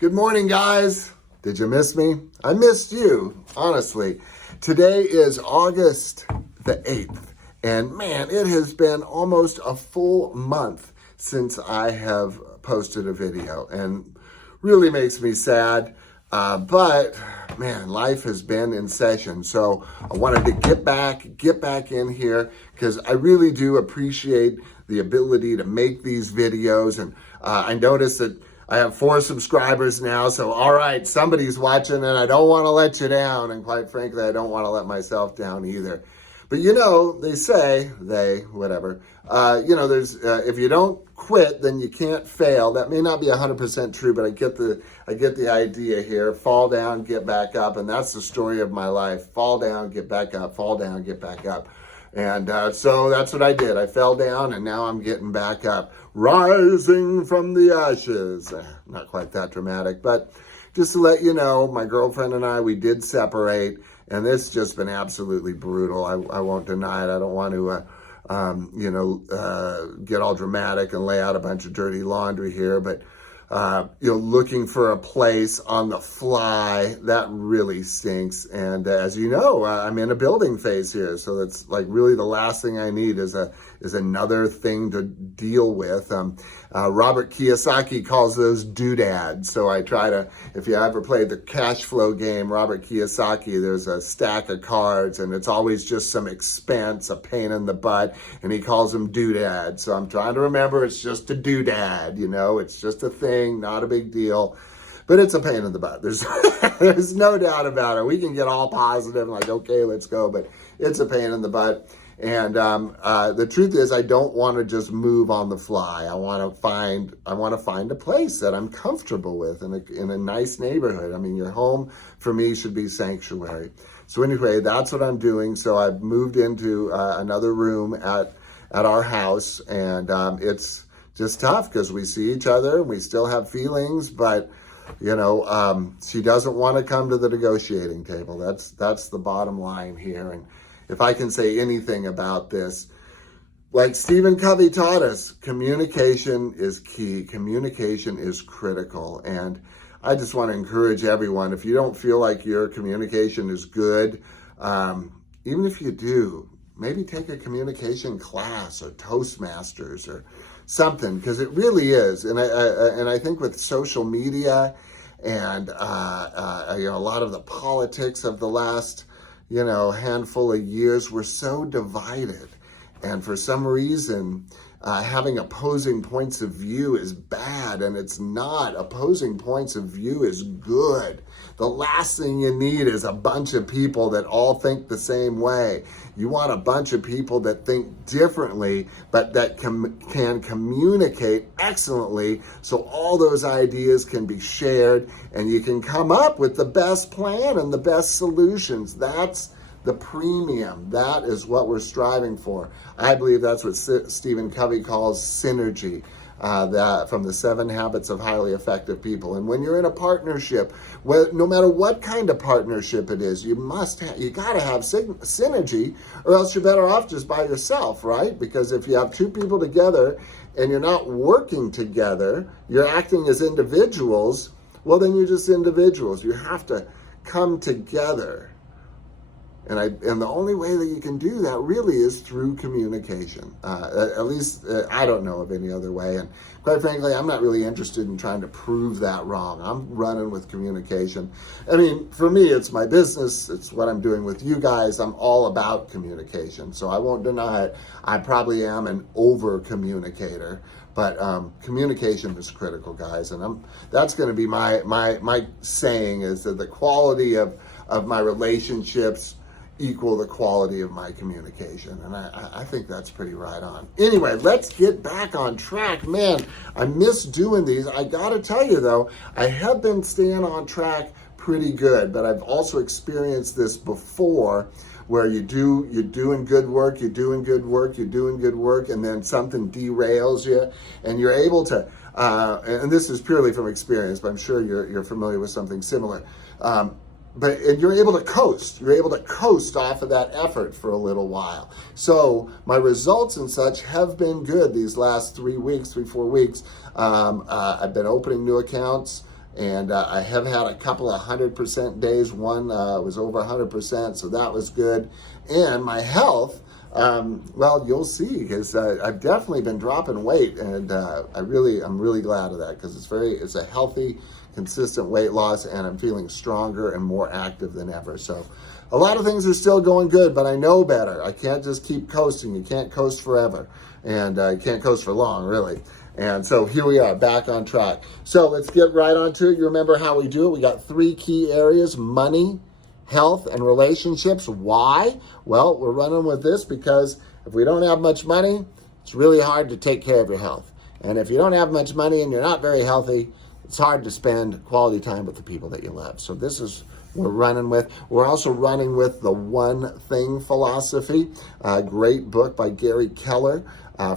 Good morning, guys. Did you miss me? I missed you, honestly. Today is August the 8th, and man, it has been almost a full month since I have posted a video, and really makes me sad. But man, life has been in session, so I wanted to get back in here because I really do appreciate the ability to make these videos, and I noticed that I have 4 subscribers now, so all right, somebody's watching, and I don't want to let you down, and quite frankly, I don't want to let myself down either. But they say, whatever, there's, if you don't quit, then you can't fail. That may not be 100% true, but I get the idea here. Fall down, get back up, and that's the story of my life. Fall down, get back up, fall down, get back up. And so that's what I did. I fell down, and now I'm getting back up. Rising from the ashes. Not quite that dramatic, but just to let you know, my girlfriend and I, we did separate, and this has just been absolutely brutal. I won't deny it. I don't want to, get all dramatic and lay out a bunch of dirty laundry here, but looking for a place on the fly, that really stinks. And as you know, I'm in a building phase here, so that's like really the last thing I need is another thing to deal with. Robert Kiyosaki calls those doodads. So I try to, if you ever played the cash flow game, Robert Kiyosaki, there's a stack of cards and it's always just some expense, a pain in the butt, and he calls them doodads. So I'm trying to remember it's just a doodad, it's just a thing, not a big deal. But it's a pain in the butt. There's no doubt about it. We can get all positive, like, okay, let's go, but it's a pain in the butt. And the truth is, I don't want to just move on the fly. I want to find a place that I'm comfortable with in a nice neighborhood. I mean, your home for me should be sanctuary. So anyway, that's what I'm doing. So I've moved into another room at our house, and it's just tough because we see each other, we still have feelings, but she doesn't want to come to the negotiating table. That's the bottom line here. And if I can say anything about this, like Stephen Covey taught us, communication is key. Communication is critical. And I just want to encourage everyone, if you don't feel like your communication is good, even if you do, maybe take a communication class or Toastmasters or something, because it really is. And I think with social media and a lot of the politics of the last handful of years, we're so divided. And for some reason, having opposing points of view is bad, and it's not. Opposing points of view is good. The last thing you need is a bunch of people that all think the same way. You want a bunch of people that think differently, but that can communicate excellently, so all those ideas can be shared, and you can come up with the best plan and the best solutions. That's the premium. That is what we're striving for. I believe that's what Stephen Covey calls synergy, that from the 7 Habits of Highly Effective People. And when you're in a partnership, no matter what kind of partnership it is, you got to have synergy, or else you're better off just by yourself, right? Because if you have 2 people together and you're not working together, you're acting as individuals, well, then you're just individuals. You have to come together. And the only way that you can do that really is through communication. At least I don't know of any other way. And quite frankly, I'm not really interested in trying to prove that wrong. I'm running with communication. I mean, for me, it's my business. It's what I'm doing with you guys. I'm all about communication. So I won't deny it. I probably am an over communicator. But communication is critical, guys. And that's going to be my saying, is that the quality of my relationships equal the quality of my communication. And I think that's pretty right on. Anyway, let's get back on track. Man, I miss doing these. I gotta tell you though, I have been staying on track pretty good, but I've also experienced this before, where you're doing good work, and then something derails you, and you're able to, and this is purely from experience, but I'm sure you're familiar with something similar. And you're able to coast. You're able to coast off of that effort for a little while. So my results and such have been good these last 3 weeks, 4 weeks. I've been opening new accounts. And I have had a couple of 100% days. One was over 100%, so that was good. And my health, well, you'll see, because I've definitely been dropping weight, and I'm really glad of that, because it's a healthy, consistent weight loss, and I'm feeling stronger and more active than ever. So a lot of things are still going good, but I know better. I can't just keep coasting. You can't coast forever, and you can't coast for long, really. And so here we are, back on track. So let's get right onto it. You remember how we do it. We got 3 key areas: money, health, and relationships. Why? Well, we're running with this because if we don't have much money, it's really hard to take care of your health. And if you don't have much money and you're not very healthy, it's hard to spend quality time with the people that you love. So this is what we're running with. We're also running with the One Thing philosophy, a great book by Gary Keller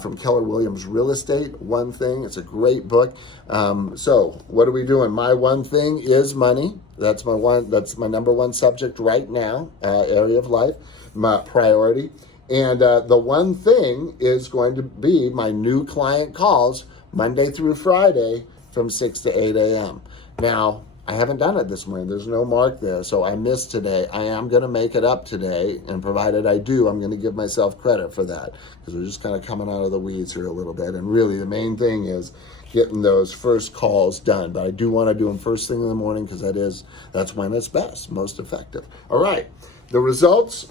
from Keller Williams Real Estate. One Thing. It's a great book. So what are we doing? My one thing is money. That's my number one subject right now, area of life, my priority. And the one thing is going to be my new client calls Monday through Friday from 6 to 8 a.m. Now, I haven't done it this morning. There's no mark there, so I missed today. I am going to make it up today, and provided I do, I'm going to give myself credit for that, because we're just kind of coming out of the weeds here a little bit. And really, the main thing is getting those first calls done. But I do want to do them first thing in the morning, because that's when it's best, most effective. All right, the results.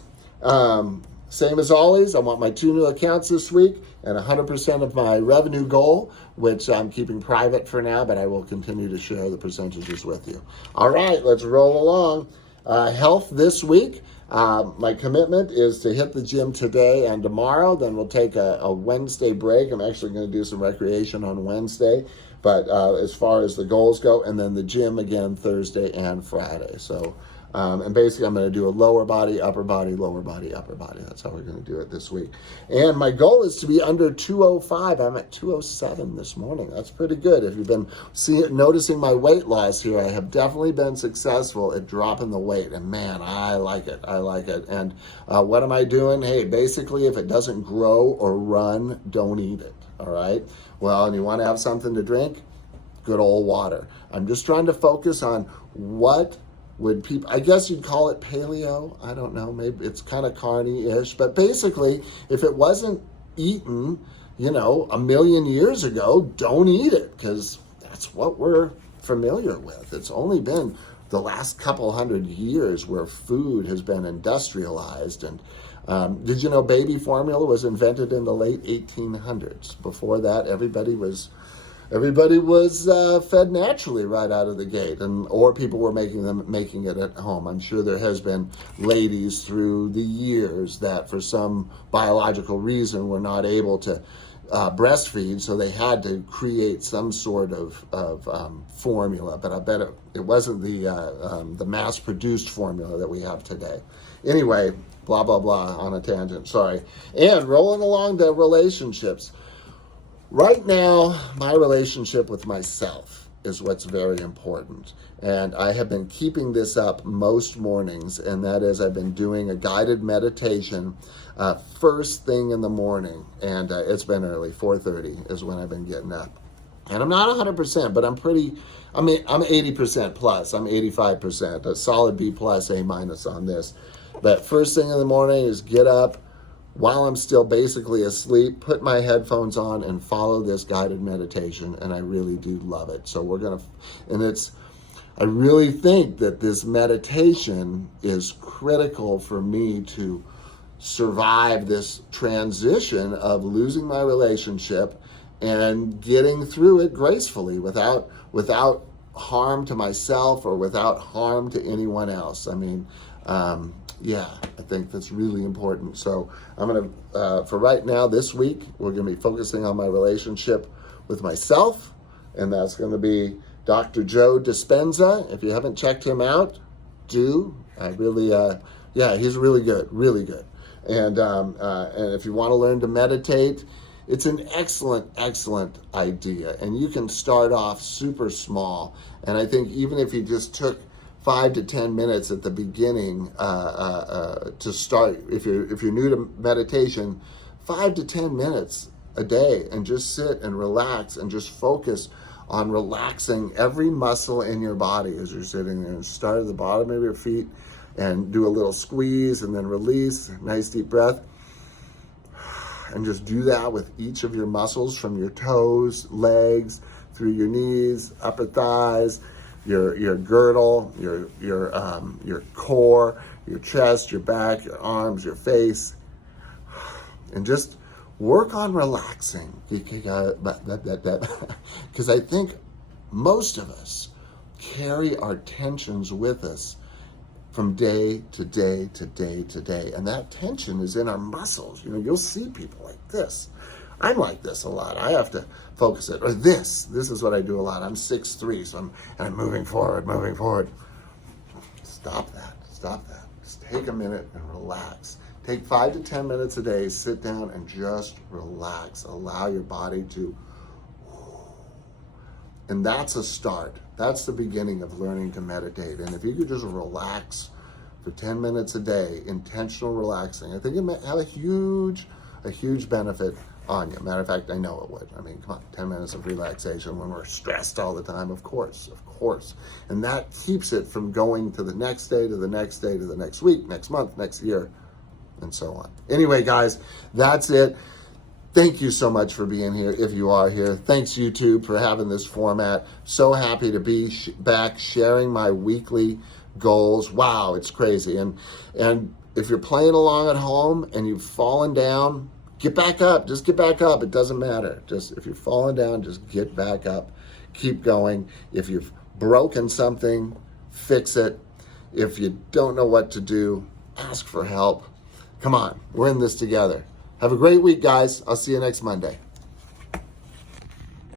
Same as always, I want my 2 new accounts this week and 100% of my revenue goal, which I'm keeping private for now, but I will continue to share the percentages with you. All right, let's roll along. Health this week. My commitment is to hit the gym today and tomorrow. Then we'll take a Wednesday break. I'm actually going to do some recreation on Wednesday, but as far as the goals go, and then the gym again Thursday and Friday. So. And basically, I'm going to do a lower body, upper body, lower body, upper body. That's how we're going to do it this week. And my goal is to be under 205. I'm at 207 this morning. That's pretty good. If you've been noticing my weight loss here, I have definitely been successful at dropping the weight. And man, I like it. I like it. And what am I doing? Hey, basically, if it doesn't grow or run, don't eat it. All right? Well, and you want to have something to drink? Good old water. I'm just trying to focus on what would people, I guess you'd call it paleo. I don't know. Maybe it's kind of carny-ish. But basically, if it wasn't eaten, a million years ago, don't eat it, because that's what we're familiar with. It's only been the last couple hundred years where food has been industrialized. And did you know baby formula was invented in the late 1800s? Before that, everybody was fed naturally right out of the gate, or people were making it at home. I'm sure there has been ladies through the years that for some biological reason were not able to breastfeed, so they had to create some sort of formula. But I bet it wasn't the mass-produced formula that we have today. Anyway, blah, blah, blah, on a tangent, sorry. And rolling along the relationships. Right now, my relationship with myself is what's very important. And I have been keeping this up most mornings, and that is I've been doing a guided meditation first thing in the morning. And it's been early, 4:30 is when I've been getting up. And I'm not 100%, but I'm 80% plus. I'm 85%, a solid B plus, A minus on this. But first thing in the morning is get up, while I'm still basically asleep, put my headphones on and follow this guided meditation, and I really do love it. So I really think that this meditation is critical for me to survive this transition of losing my relationship and getting through it gracefully without harm to myself or without harm to anyone else. I think that's really important. So I'm going to, for right now, this week, we're going to be focusing on my relationship with myself, and that's going to be Dr. Joe Dispenza. If you haven't checked him out, do. I really, he's really good, really good. And if you want to learn to meditate, it's an excellent, excellent idea. And you can start off super small. And I think even if you just took 5 to 10 minutes at the beginning to start. If you're new to meditation, 5 to 10 minutes a day, and just sit and relax and just focus on relaxing every muscle in your body as you're sitting there. And start at the bottom of your feet and do a little squeeze and then release. Nice deep breath. And just do that with each of your muscles from your toes, legs, through your knees, upper thighs, your girdle, your core, your chest, your back, your arms, your face. And just work on relaxing. Because I think most of us carry our tensions with us from day to day to day to day. And that tension is in our muscles. You know, you'll see people like this. I'm like this a lot. I have to focus it. Or this. This is what I do a lot. I'm 6'3", so I'm moving forward, moving forward. Stop that. Stop that. Just take a minute and relax. Take 5 to 10 minutes a day. Sit down and just relax. Allow your body to. And that's a start. That's the beginning of learning to meditate. And if you could just relax for 10 minutes a day, intentional relaxing, I think it may have a huge benefit on you. Matter of fact, I know it would. I mean, come on, 10 minutes of relaxation when we're stressed all the time, of course. And that keeps it from going to the next day, to the next day, to the next week, next month, next year, and so on. Anyway, guys, that's it. Thank you so much for being here, if you are here. Thanks, YouTube, for having this format. So happy to be back sharing my weekly goals. Wow, it's crazy. And if you're playing along at home and you've fallen down, get back up. Just get back up. It doesn't matter. Just if you're falling down, just get back up. Keep going. If you've broken something, fix it. If you don't know what to do, ask for help. Come on, we're in this together. Have a great week, guys. I'll see you next Monday.